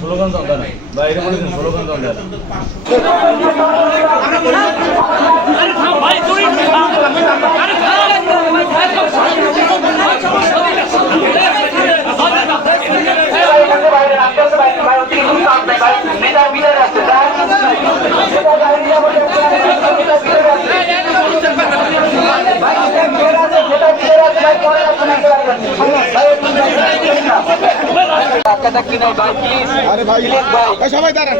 Slogan তো দেন বাইরে বলেছেন স্লোগান তো দেন আরে ভাই সবাই দাঁড়ান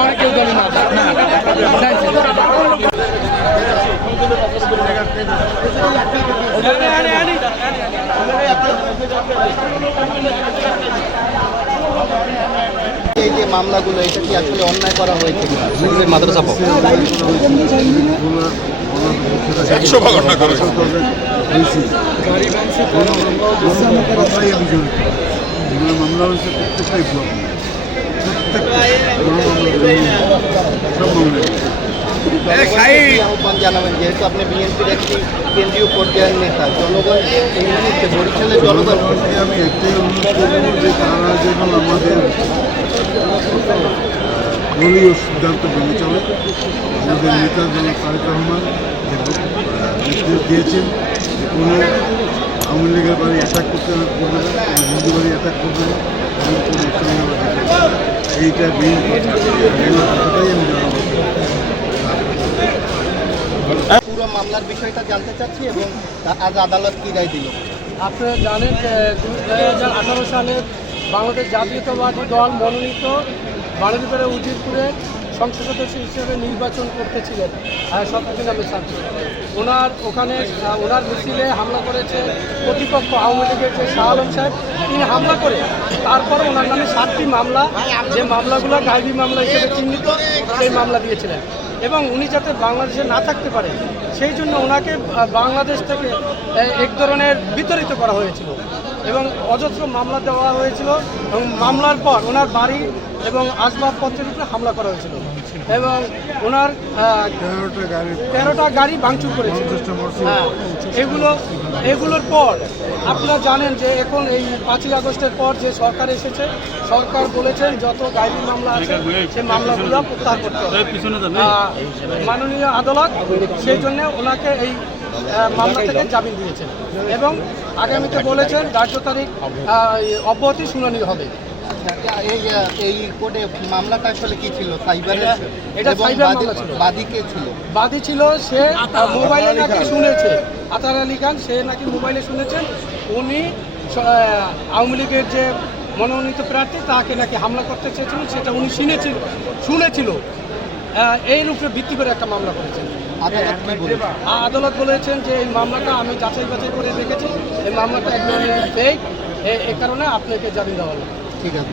অনেক কেউ জানে না এই যে মামলাগুলো এটা কি আসলে অন্যায় করা হয়েছে মাদ্রাসা 100 ঘটনা করেছে মামলা হয়েছে প্রত্যেকটাই ব্লক আহ্বান জানাবেন যেহেতু আপনি বিএনপির একটি কেন্দ্রীয় পর্যায়ের নেতা জনগণ এই মুহূর্তে বরিশালের জনগণ আমি একটাই অনুরোধ করব যে তারা যেন আমাদের দলীয় সিদ্ধান্ত মেনে চলে। আমাদের নেতা জনাব তারেক রহমান নির্দেশ দিয়েছেন যে কোনো আওয়ামী লীগের বাড়ি অ্যাটাক করতে করবে না, কোনো হিন্দু বাড়ি অ্যাটাক করবে না, এবং কোনো ইসলামের বাড়ি এইটা মেইন কথাটাই আমি জানাবো। পুরো মামলার বিষয়টা জানতে চাচ্ছি এবং আজ আদালত কি রায় দিল। আপনারা জানেন যে 2018 সালে বাংলাদেশ জাতীয়তাবাদী দল মনোনীত বাণিজ্যপুরে উজিরপুরে সংসদ সদস্য হিসেবে নির্বাচন করতেছিলেন শফিকুল আহমেদ সাহেব। ওনার মিছিলে হামলা করেছে প্রতিপক্ষ আওয়ামী লীগের যে শাহ আলম সাহেব, তিনি হামলা করে তারপরে ওনার নামে 7টি মামলা, যে মামলাগুলো গায়েবী মামলা হিসেবে চিহ্নিত, সেই মামলা দিয়েছিলেন। এবং উনি যাতে বাংলাদেশে না থাকতে পারে সেই জন্য ওনাকে বাংলাদেশ থেকে এক ধরনের বিতাড়িত করা হয়েছিল এবং অজস্র মামলা দেওয়া হয়েছিল। এবং মামলার পর ওনার বাড়ি এবং আসবাবপত্রের উপরে হামলা করা হয়েছিল এবং ওনার 13টা গাড়ি ভাঙচুর করেছিল। হ্যাঁ, এগুলোর পর আপনারা জানেন যে এখন এই 5ই আগস্টের পর যে সরকার এসেছে, সরকার বলেছেন যত গায়েবী মামলা আছে সেই মামলাগুলো প্রত্যাহার করতে হবে। মাননীয় আদালত সেই জন্য ওনাকে এই মামলা থেকে জামিন দিয়েছেন এবং আগামীতে বলেছেন 4 তারিখ অব্যাহতি শুনানি হবে। এই কোর্টে মামলাটা আসলে কি ছিল? সাইবারের? এটা সাইবার মামলা ছিল। বাদী কে ছিল? বাদী ছিল সে মোবাইলে নাকি শুনেছে, আতার আলী খান, সে নাকি মোবাইলে শুনেছেন উনি আওয়ামী লীগের যে মনোনীত প্রার্থী তাকে নাকি হামলা করতে চেয়েছিলেন, সেটা উনি শুনেছিল। এই রূপে ভিত্তি করে একটা মামলা করেছেন। আদালত বলেছেন যে এই মামলাটা আমি যাচাই বাছাই করে দেখেছি, এই মামলাটা এক ধরনের ফেক, এই কারণে আপনাকে জামিন দেওয়া হলো। ঠিক আছে,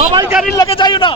সবাই গাড়ির লোকে যাইও না,